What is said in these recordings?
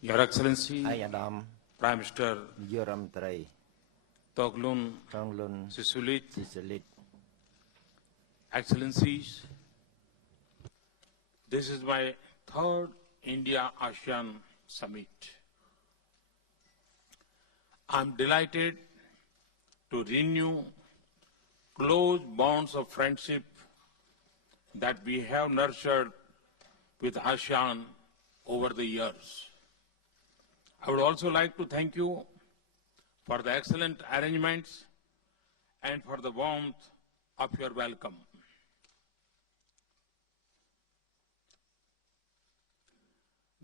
Your Excellency, Ai Adam, Prime Minister Yoram Tray, Toglun Tonglun, Sisulit, Sisilit, Excellencies, this is my third India-ASEAN Summit. I'm delighted to renew close bonds of friendship that we have nurtured with ASEAN over the years. I would also like to thank you for the excellent arrangements and for the warmth of your welcome.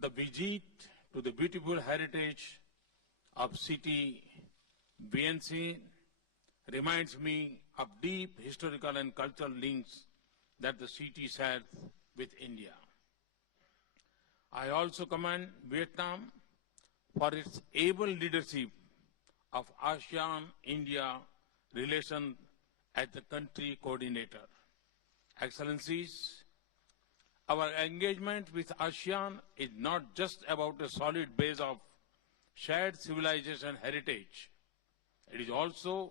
The visit to the beautiful heritage of city Vienna reminds me of deep historical and cultural links that the city shares with India. I also commend Vietnam for its able leadership of ASEAN-India relations as the country coordinator. Excellencies, our engagement with ASEAN is not just about a solid base of shared civilization heritage. It is also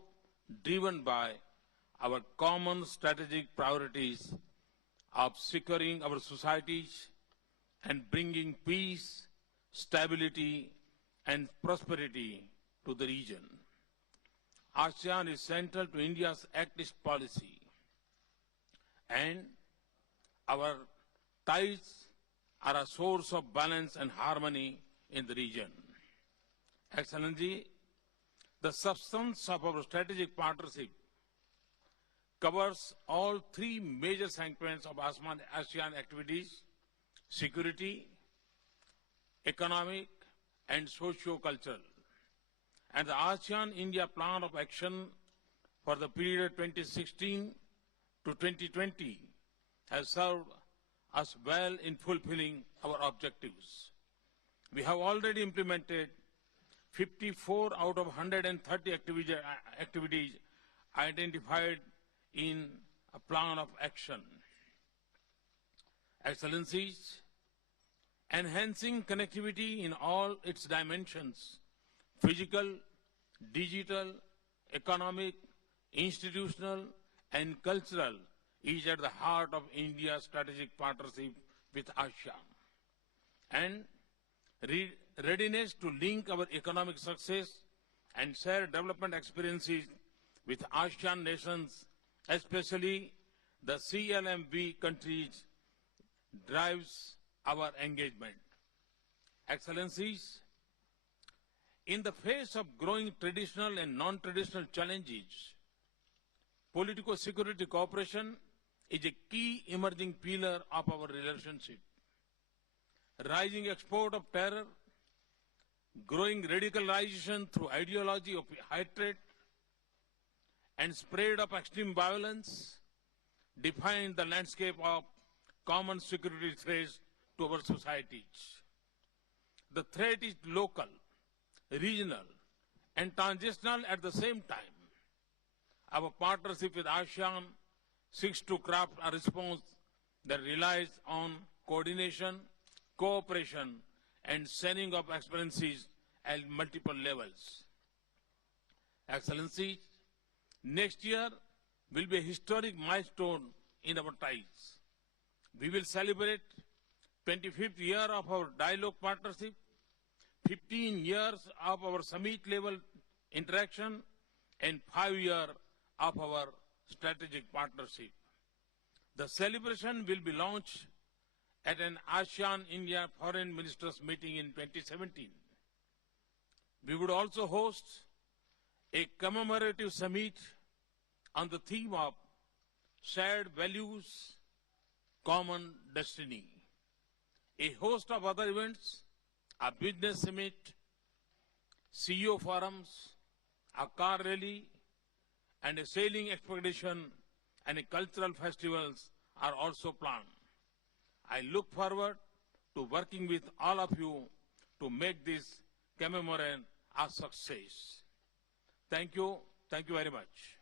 driven by our common strategic priorities of securing our societies and bringing peace, stability, and prosperity to the region. ASEAN is central to India's Act East policy, and our ties are a source of balance and harmony in the region. Excellency, the substance of our strategic partnership covers all three major segments of ASEAN activities: security, economic, and socio-cultural. And the ASEAN-India Plan of Action for the period 2016 to 2020 has served us well in fulfilling our objectives. We have already implemented 54 out of 130 activities identified in a plan of action. Excellencies, enhancing connectivity in all its dimensions, physical, digital, economic, institutional, and cultural, is at the heart of India's strategic partnership with ASEAN. And readiness to link our economic success and share development experiences with ASEAN nations, especially the CLMV countries, drives our engagement. Excellencies, in the face of growing traditional and non-traditional challenges, politico-security cooperation is a key emerging pillar of our relationship. Rising export of terror, growing radicalization through ideology of hatred, and spread of extreme violence define the landscape of common security threats to our societies. The threat is local, regional, and transitional at the same time. Our partnership with ASEAN seeks to craft a response that relies on coordination, cooperation, and sharing of experiences at multiple levels. Excellencies, next year will be a historic milestone in our ties. We will celebrate 25th year of our dialogue partnership, 15 years of our summit-level interaction, and 5 years of our strategic partnership. The celebration will be launched at an ASEAN-India Foreign Ministers meeting in 2017. We would also host a commemorative summit on the theme of shared values, common destiny. A host of other events, a business summit, CEO forums, a car rally, and a sailing expedition and a cultural festivals are also planned. I look forward to working with all of you to make this commemoration a success. Thank you very much.